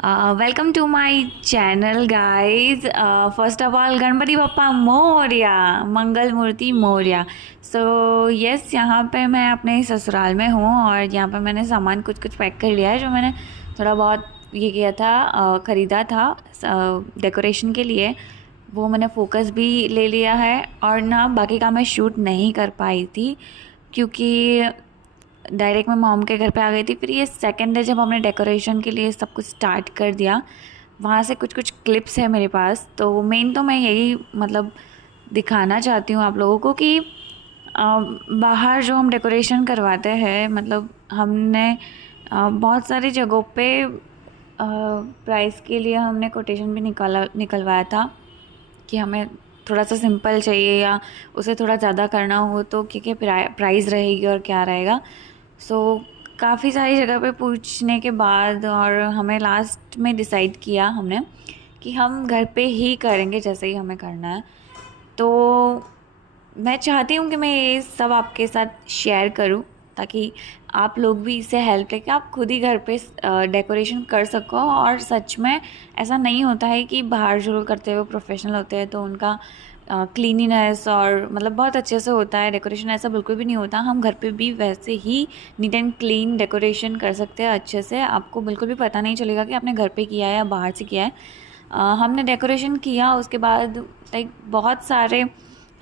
Welcome to my channel guys. First of all Ganpati Bappa Morya, Mangal Murti Morya. So yes, यहाँ पे मैं अपने ससुराल में हूँ और यहाँ पे मैंने सामान कुछ कुछ पैक कर लिया है जो मैंने थोड़ा बहुत ये किया था, ख़रीदा था डेकोरेशन के लिए। वो मैंने फोकस भी ले लिया है और ना बाकी का मैं शूट नहीं कर पाई थी क्योंकि डायरेक्ट मैं मॉम के घर पे आ गई थी। फिर ये सेकंड डे जब हमने डेकोरेशन के लिए सब कुछ स्टार्ट कर दिया, वहाँ से कुछ कुछ क्लिप्स है मेरे पास। तो मेन तो मैं यही मतलब दिखाना चाहती हूँ आप लोगों को कि बाहर जो हम डेकोरेशन करवाते हैं, मतलब हमने बहुत सारी जगहों पे प्राइस के लिए हमने कोटेशन भी निकलवाया था कि हमें थोड़ा सा सिंपल चाहिए या उसे थोड़ा ज़्यादा करना हो तो क्या प्राइस रहेगी और क्या रहेगा। सो काफ़ी सारी जगह पे पूछने के बाद और हमें लास्ट में डिसाइड किया हमने कि हम घर पे ही करेंगे जैसे ही हमें करना है। तो मैं चाहती हूँ कि मैं ये सब आपके साथ शेयर करूँ ताकि आप लोग भी इससे हेल्प लेके आप खुद ही घर पे डेकोरेशन कर सको। और सच में ऐसा नहीं होता है कि बाहर जो लोग करते हुए प्रोफेशनल होते हैं तो उनका क्लीनिनेस और मतलब बहुत अच्छे से होता है डेकोरेशन, ऐसा बिल्कुल भी नहीं होता। हम घर पे भी वैसे ही नीट एंड क्लीन डेकोरेशन कर सकते हैं अच्छे से। आपको बिल्कुल भी पता नहीं चलेगा कि आपने घर पे किया है या बाहर से किया है। हमने डेकोरेशन किया उसके बाद लाइक बहुत सारे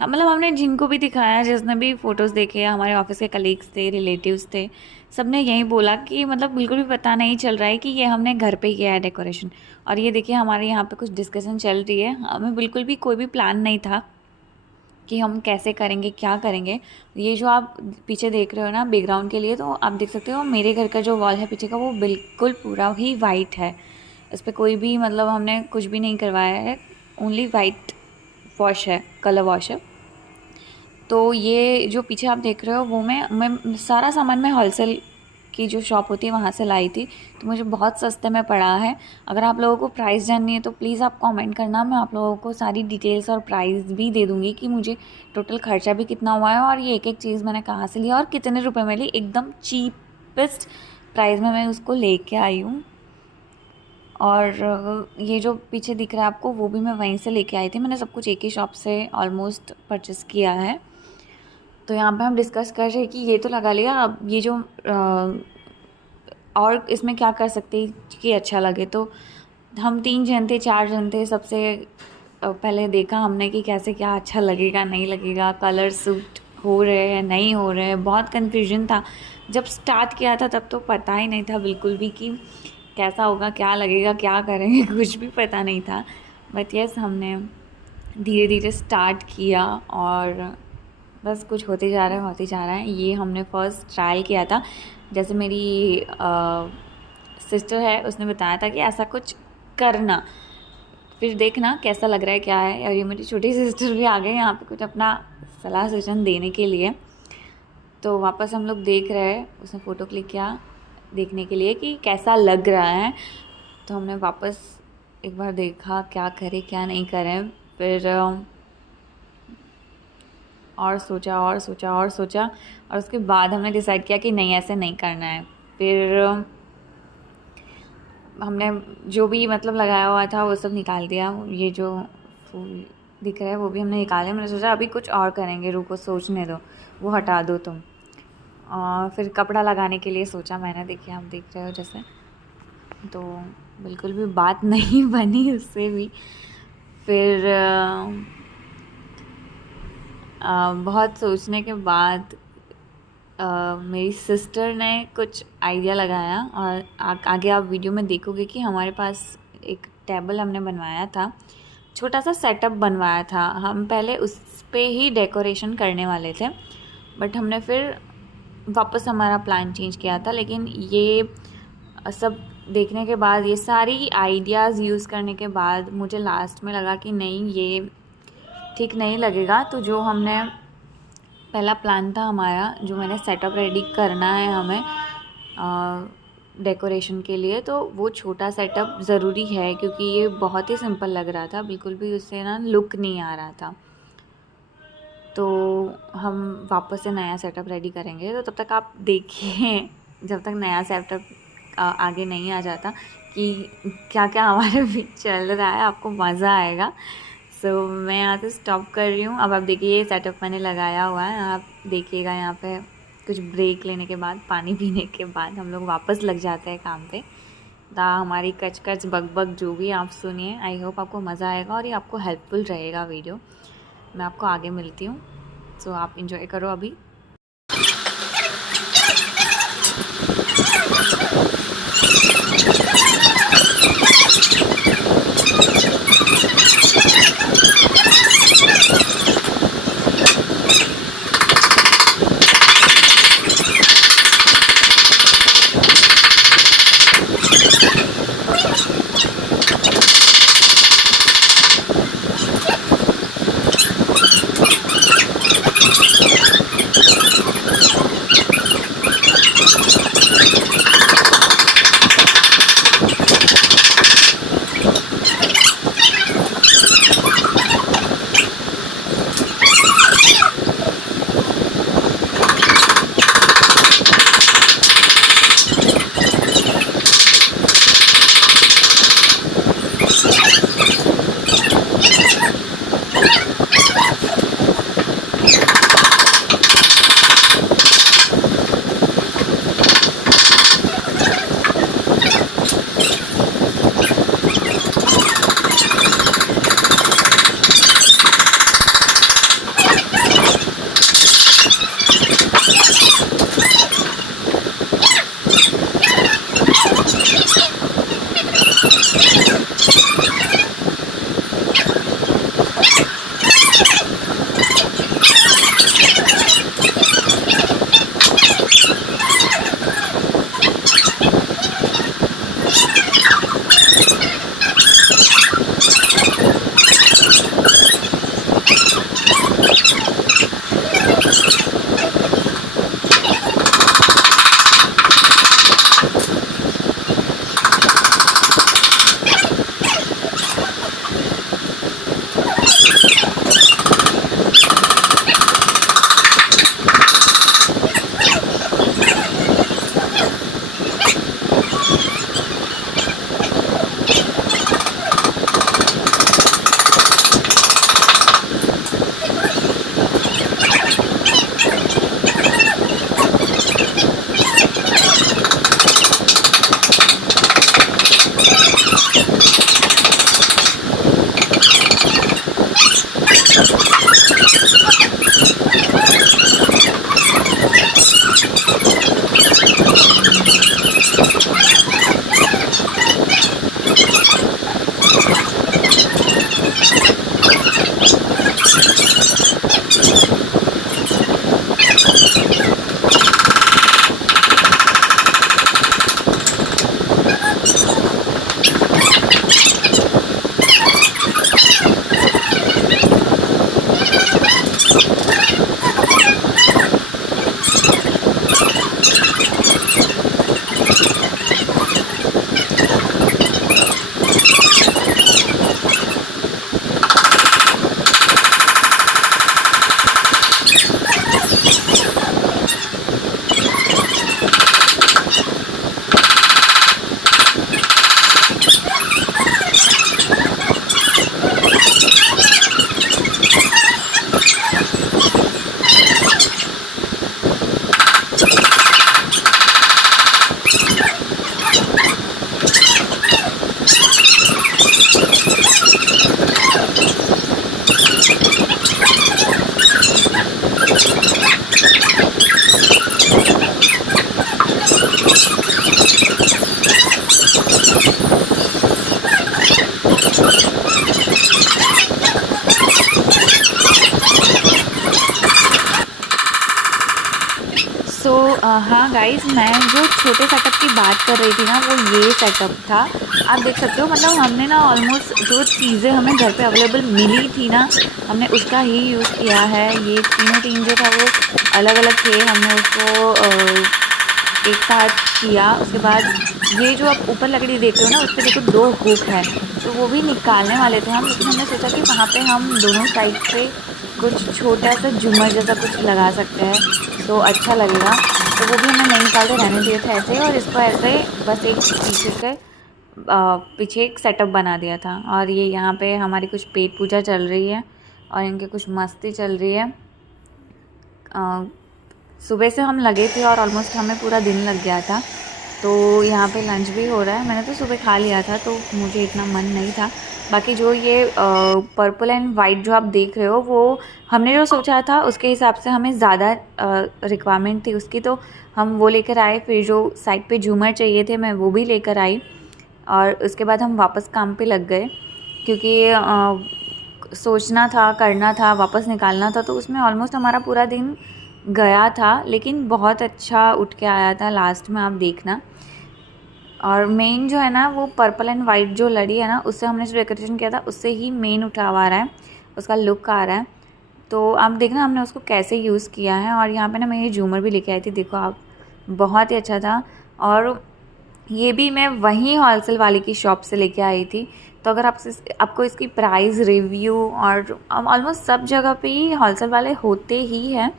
मतलब हमने जिनको भी दिखाया, जिसने भी फ़ोटोज़ देखे, हमारे ऑफिस के कलीग्स थे, रिलेटिव्स थे, सब ने यही बोला कि मतलब बिल्कुल भी पता नहीं चल रहा है कि ये हमने घर पे किया है डेकोरेशन। और ये देखिए हमारे यहाँ पे कुछ डिस्कशन चल रही है। हमें बिल्कुल भी कोई भी प्लान नहीं था कि हम कैसे करेंगे, क्या करेंगे। ये जो आप पीछे देख रहे हो ना बैकग्राउंड के लिए, तो आप देख सकते हो मेरे घर का जो वॉल है पीछे का वो बिल्कुल पूरा ही वाइट है। इस पर कोई भी मतलब हमने कुछ भी नहीं करवाया है, ओनली वाइट वॉश है, कलर वॉश है। तो ये जो पीछे आप देख रहे हो वो मैं सारा सामान मैं होलसेल की जो शॉप होती है वहाँ से लाई थी, तो मुझे बहुत सस्ते में पड़ा है। अगर आप लोगों को प्राइस जाननी है तो प्लीज़ आप कमेंट करना, मैं आप लोगों को सारी डिटेल्स और प्राइस भी दे दूँगी कि मुझे टोटल खर्चा भी कितना हुआ है और ये एक एक चीज़ मैंने कहाँ से लिया और कितने रुपए में ली। एकदम चीपेस्ट प्राइस में मैं उसको लेके आई हूँ। और ये जो पीछे दिख रहा है आपको वो भी मैं वहीं से लेके आई थी। मैंने सब कुछ एक ही शॉप से ऑलमोस्ट परचेस किया है। तो यहाँ पे हम डिस्कस कर रहे हैं कि ये तो लगा लिया, अब ये जो और इसमें क्या कर सकते हैं कि अच्छा लगे। तो हम 3 जन थे, 4 जन थे। सबसे पहले देखा हमने कि कैसे क्या अच्छा लगेगा, नहीं लगेगा, कलर सूट हो रहे हैं नहीं हो रहे हैं, बहुत कन्फ्यूजन था। जब स्टार्ट किया था तब तो पता ही नहीं था बिल्कुल भी कि कैसा होगा, क्या लगेगा, क्या करेंगे कुछ भी पता नहीं था। बट यस, हमने धीरे धीरे स्टार्ट किया और बस कुछ होते जा रहा है होते जा रहा है। ये हमने फर्स्ट ट्रायल किया था। जैसे मेरी सिस्टर है, उसने बताया था कि ऐसा कुछ करना, फिर देखना कैसा लग रहा है क्या है। और ये मेरी छोटी सिस्टर भी आ गई यहाँ पे कुछ अपना सलाह सूचन देने के लिए। तो वापस हम लोग देख रहे हैं, उसने फ़ोटो क्लिक किया देखने के लिए कि कैसा लग रहा है। तो हमने वापस एक बार देखा क्या करें क्या नहीं करें। फिर और सोचा और सोचा और सोचा और उसके बाद हमने डिसाइड किया कि नहीं, ऐसे नहीं करना है। फिर हमने जो भी मतलब लगाया हुआ था वो सब निकाल दिया। ये जो फूल दिख रहा है वो भी हमने निकाले। मैंने सोचा अभी कुछ और करेंगे, रुको सोचने दो, वो हटा दो तुम। और फिर कपड़ा लगाने के लिए सोचा मैंने, देखिए आप देख रहे हो जैसे, तो बिल्कुल भी बात नहीं बनी उससे भी। फिर बहुत सोचने के बाद मेरी सिस्टर ने कुछ आइडिया लगाया और आगे आप वीडियो में देखोगे कि हमारे पास एक टेबल हमने बनवाया था, छोटा सा सेटअप बनवाया था। हम पहले उस पे ही डेकोरेशन करने वाले थे, बट हमने फिर वापस हमारा प्लान चेंज किया था। लेकिन ये सब देखने के बाद, ये सारी आइडियाज़ यूज़ करने के बाद मुझे लास्ट में लगा कि नहीं, ये ठीक नहीं लगेगा। तो जो हमने पहला प्लान था हमारा, जो मैंने सेटअप रेडी करना है हमें डेकोरेशन के लिए, तो वो छोटा सेटअप ज़रूरी है क्योंकि ये बहुत ही सिंपल लग रहा था, बिल्कुल भी उससे ना लुक नहीं आ रहा था। तो हम वापस से नया सेटअप रेडी करेंगे, तो तब तक आप देखिए जब तक नया सेटअप आगे नहीं आ जाता कि क्या क्या हमारे बीच चल रहा है, आपको मज़ा आएगा। सो मैं यहाँ से स्टॉप कर रही हूँ। अब आप देखिए ये सेटअप मैंने लगाया हुआ है, आप देखिएगा यहाँ पे कुछ ब्रेक लेने के बाद, पानी पीने के बाद हम लोग वापस लग जाते हैं काम पे। हमारी कच कच बग बग जो भी आप सुनिए, आई होप आपको मज़ा आएगा और ये आपको हेल्पफुल रहेगा वीडियो। मैं आपको आगे मिलती हूँ, सो आप इंजॉय करो अभी। हाँ गाइस, मैं जो छोटे सेटअप की बात कर रही थी ना, वो ये सेटअप था। आप देख सकते हो, मतलब हमने ना ऑलमोस्ट जो चीज़ें हमें घर पे अवेलेबल मिली थी ना, हमने उसका ही यूज़ किया है। ये तीनों टीम जो था वो अलग अलग थे, हमने उसको एक साथ किया। उसके बाद ये जो आप ऊपर लकड़ी देख रहे हो ना, उस पर देखो 2 हुक है, तो वो भी निकालने वाले थे हम, लेकिन हमने सोचा कि वहाँ पे हम दोनों साइड पे कुछ छोटा सा झूमर जैसा कुछ लगा सकते हैं, तो अच्छा लगेगा। तो वो भी हमने नहीं निकालते रहने दिए थे ऐसे ही, और इसको ऐसे बस एक पीछे के पीछे एक सेटअप बना दिया था। और ये यहाँ पे हमारी कुछ पेट पूजा चल रही है और इनके कुछ मस्ती चल रही है। सुबह से हम लगे थे और ऑलमोस्ट हमें पूरा दिन लग गया था। तो यहाँ पे लंच भी हो रहा है। मैंने तो सुबह खा लिया था तो मुझे इतना मन नहीं था। बाकी जो ये पर्पल एंड वाइट जो आप देख रहे हो, वो हमने जो सोचा था उसके हिसाब से हमें ज़्यादा रिक्वायरमेंट थी उसकी, तो हम वो लेकर आए। फिर जो साइड पे झूमर चाहिए थे मैं वो भी लेकर आई, और उसके बाद हम वापस काम पे लग गए, क्योंकि सोचना था, करना था, वापस निकालना था, तो उसमें ऑलमोस्ट हमारा पूरा दिन गया था। लेकिन बहुत अच्छा उठ के आया था लास्ट में, आप देखना। और मेन जो है ना, वो पर्पल एंड वाइट जो लड़ी है ना, उससे हमने जो डेकोरेशन किया था उससे ही मेन उठाव आ रहा है, उसका लुक आ रहा है। तो आप देखना हमने उसको कैसे यूज़ किया है। और यहाँ पे ना मैं ये झूमर भी लेके आई थी, देखो आप, बहुत ही अच्छा था। और ये भी मैं वहीं होलसेल वाले की शॉप से लेके आई थी। तो अगर आपको इसकी प्राइस रिव्यू और ऑलमोस्ट सब जगह पे ही होलसेल वाले होते ही हैं।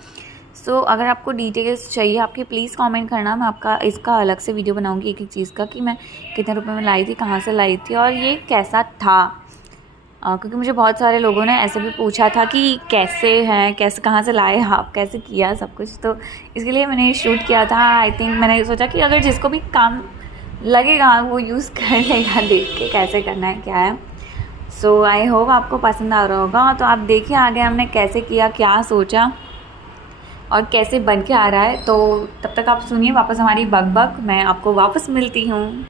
सो अगर आपको डिटेल्स चाहिए आपके, प्लीज़ कमेंट करना। मैं आपका इसका अलग से वीडियो बनाऊंगी एक एक चीज़ का, कि मैं कितने रुपए में लाई थी, कहाँ से लाई थी और ये कैसा था। क्योंकि मुझे बहुत सारे लोगों ने ऐसे भी पूछा था कि कैसे हैं, कैसे, कहाँ से लाए आप, कैसे किया सब कुछ। तो इसके लिए मैंने शूट किया था। आई थिंक मैंने सोचा कि अगर जिसको भी काम लगेगा वो यूज़ कर लेगा, देख के कैसे करना है क्या है। सो आई होप आपको पसंद आ रहा होगा। तो आप देखिए आगे हमने कैसे किया, क्या सोचा और कैसे बन के आ रहा है। तो तब तक आप सुनिए वापस हमारी बक, मैं आपको वापस मिलती हूँ।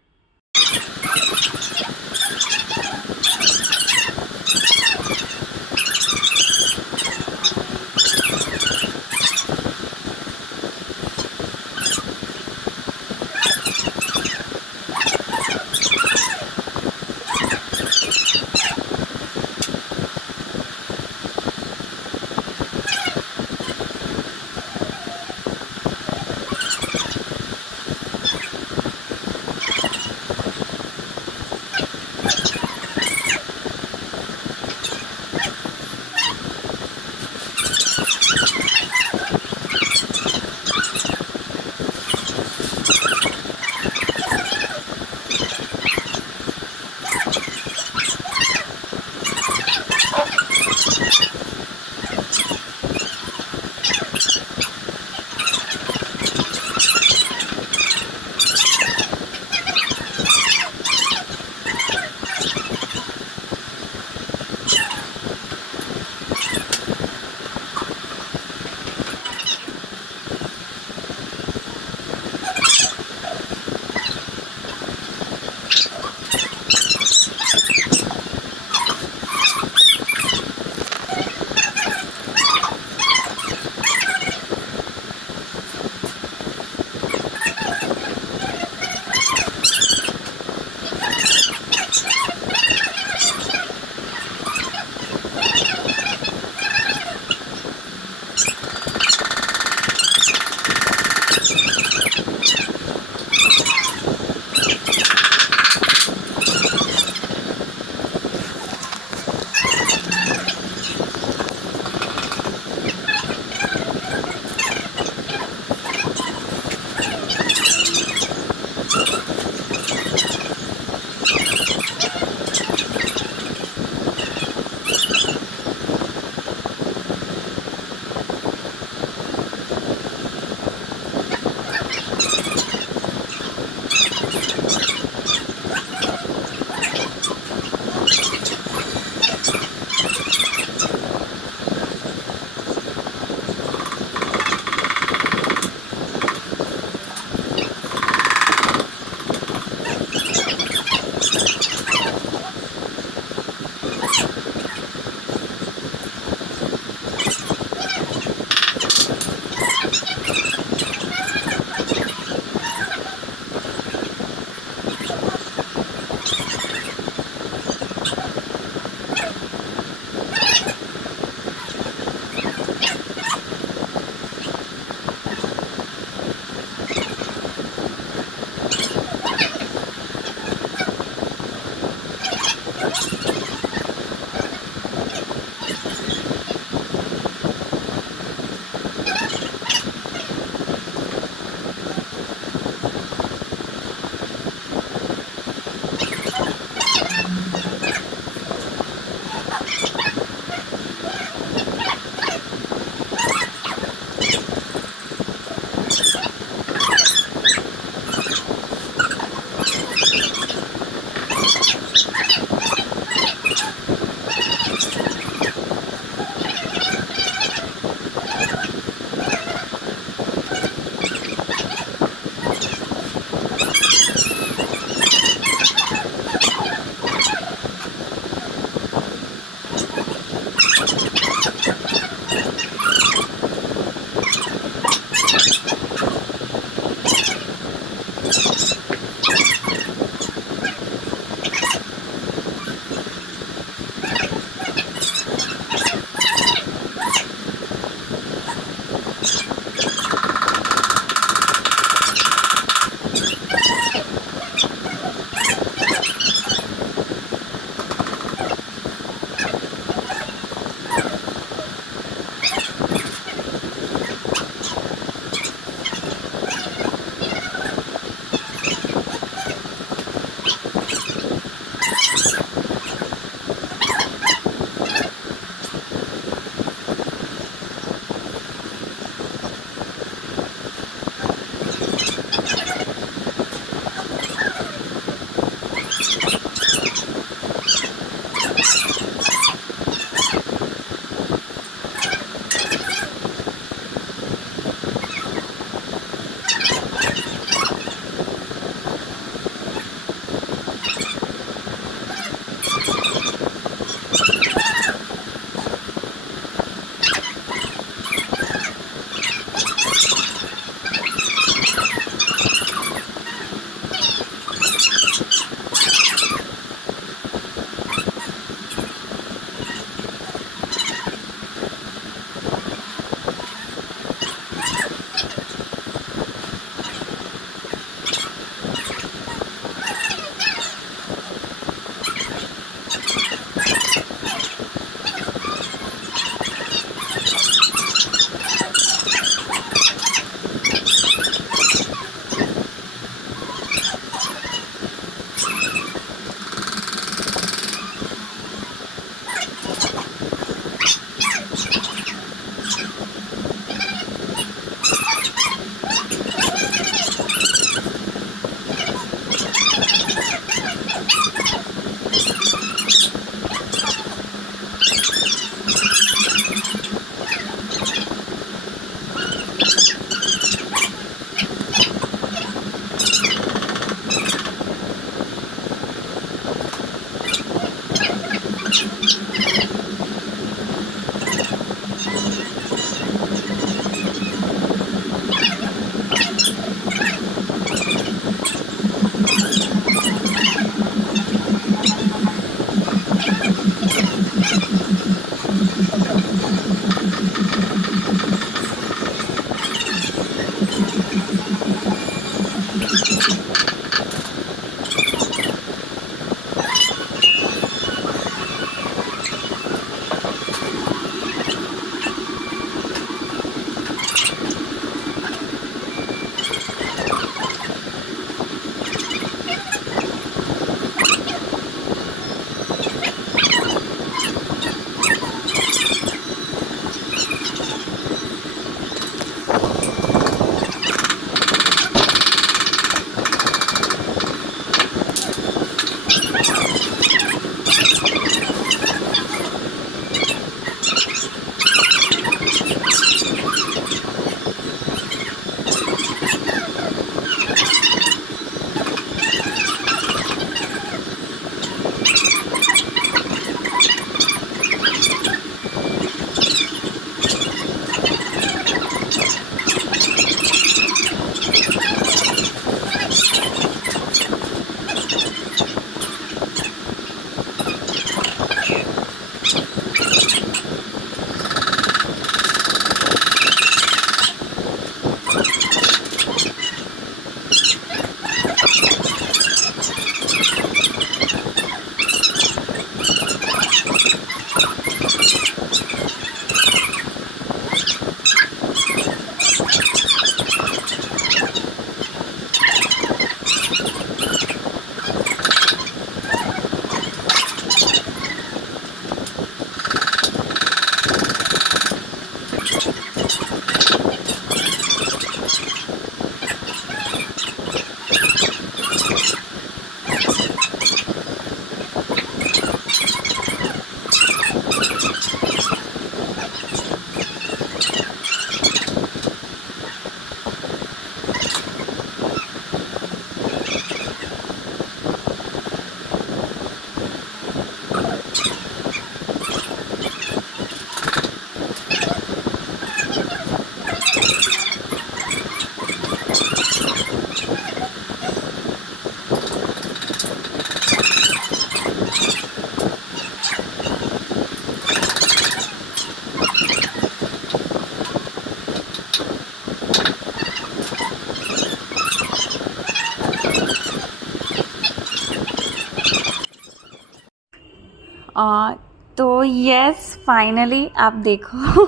तो यस फाइनली आप देखो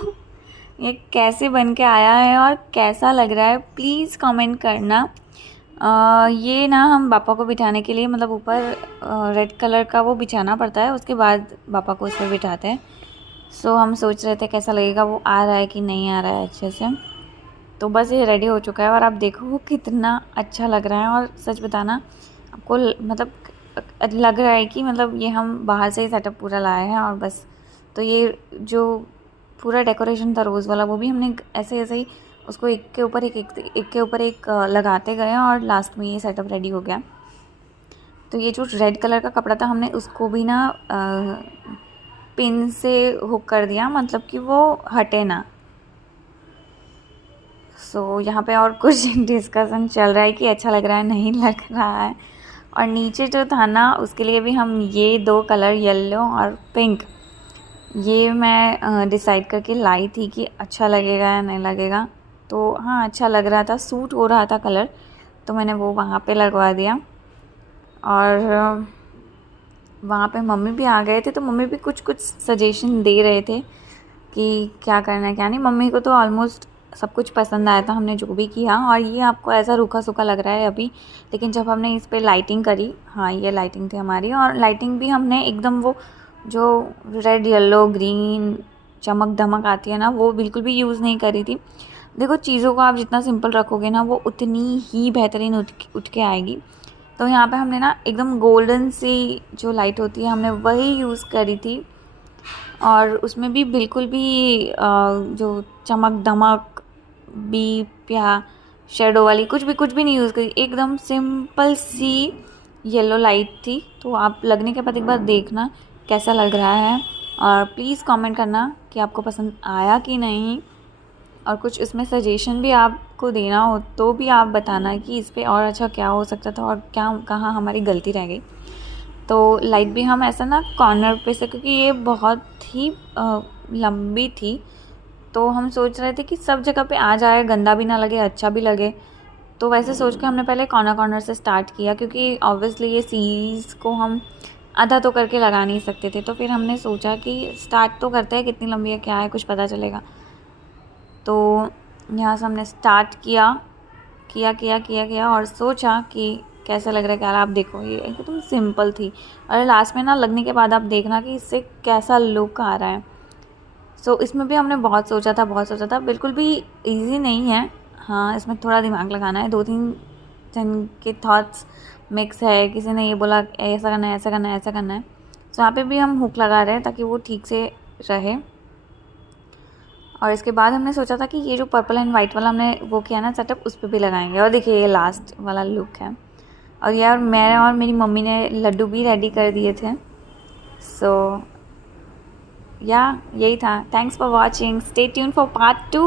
ये कैसे बन के आया है और कैसा लग रहा है, प्लीज़ कमेंट करना। ये ना हम पापा को बिठाने के लिए मतलब ऊपर रेड कलर का वो बिछाना पड़ता है, उसके बाद पापा को उस पर बिठाते हैं। सो हम सोच रहे थे कैसा लगेगा, वो आ रहा है कि नहीं आ रहा है अच्छे से। तो बस ये रेडी हो चुका है और आप देखो वो कितना अच्छा लग रहा है। और सच बताना आपको मतलब लग रहा है कि मतलब ये हम बाहर से ही सेटअप पूरा लाए हैं और बस। तो ये जो पूरा डेकोरेशन था रोज़ वाला, वो भी हमने ऐसे ऐसे ही उसको एक के ऊपर एक के ऊपर एक लगाते गए और लास्ट में ये सेटअप रेडी हो गया। तो ये जो रेड कलर का कपड़ा था हमने उसको भी ना पिन से हुक कर दिया, मतलब कि वो हटे ना। सो यहाँ पे और कुछ डिस्कशन चल रहा है कि अच्छा लग रहा है नहीं लग रहा है। और नीचे जो था ना उसके लिए भी हम ये 2 कलर येलो और पिंक ये मैं डिसाइड करके लाई थी कि अच्छा लगेगा या नहीं लगेगा। तो हाँ अच्छा लग रहा था, सूट हो रहा था कलर, तो मैंने वो वहाँ पे लगवा दिया। और वहाँ पे मम्मी भी आ गए थे, तो मम्मी भी कुछ कुछ सजेशन दे रहे थे कि क्या करना है क्या नहीं। मम्मी को तो ऑलमोस्ट सब कुछ पसंद आया था हमने जो भी किया। और ये आपको ऐसा रूखा सूखा लग रहा है अभी, लेकिन जब हमने इस पर लाइटिंग करी, हाँ ये लाइटिंग थी हमारी, और लाइटिंग भी हमने एकदम वो जो रेड येलो ग्रीन चमक धमक आती है ना, वो बिल्कुल भी यूज़ नहीं करी थी। देखो चीज़ों को आप जितना सिंपल रखोगे ना, वो उतनी ही बेहतरीन उठ के आएगी। तो यहाँ पे हमने ना एकदम गोल्डन सी जो लाइट होती है, हमने वही यूज़ करी थी। और उसमें भी बिल्कुल भी जो चमक धमक बीप या शेडो वाली कुछ भी नहीं यूज़ करी, एकदम सिंपल सी येलो लाइट थी। तो आप लगने के बाद एक बार देखना कैसा लग रहा है, और प्लीज़ कमेंट करना कि आपको पसंद आया कि नहीं। और कुछ इसमें सजेशन भी आपको देना हो तो भी आप बताना कि इस पर और अच्छा क्या हो सकता था, और क्या कहाँ हमारी गलती रह गई। तो लाइट भी हम ऐसा ना कॉर्नर पे से, क्योंकि ये बहुत ही लंबी थी, तो हम सोच रहे थे कि सब जगह पे आ जाए, गंदा भी ना लगे अच्छा भी लगे। तो वैसे सोच के हमने पहले कॉर्नर से स्टार्ट किया, क्योंकि ऑब्वियसली ये सीरीज़ को हम आधा तो करके लगा नहीं सकते थे। तो फिर हमने सोचा कि स्टार्ट तो करते हैं, कितनी लंबी है क्या है कुछ पता चलेगा। तो यहाँ से हमने स्टार्ट किया और सोचा कि कैसा लग रहा है क्या। आप देखो ये एकदम सिंपल थी, और लास्ट में ना लगने के बाद आप देखना कि इससे कैसा लुक आ रहा है। सो इसमें भी हमने बहुत सोचा था, बिल्कुल भी इजी नहीं है। हाँ इसमें थोड़ा दिमाग लगाना है, 2-3 जन के थॉट्स मिक्स है, किसी ने ये बोला ऐसा करना है, ऐसा करना है, ऐसा करना है। सो यहाँ पे भी हम हुक लगा रहे हैं ताकि वो ठीक से रहे। और इसके बाद हमने सोचा था कि ये जो पर्पल एंड वाइट वाला हमने वो किया ना सेटअप, उस पर भी लगाएंगे। और देखिए ये लास्ट वाला लुक है। और यार मैं और मेरी मम्मी ने लड्डू भी रेडी कर दिए थे। सो या यही था। Thanks for watching, stay tune for part 2।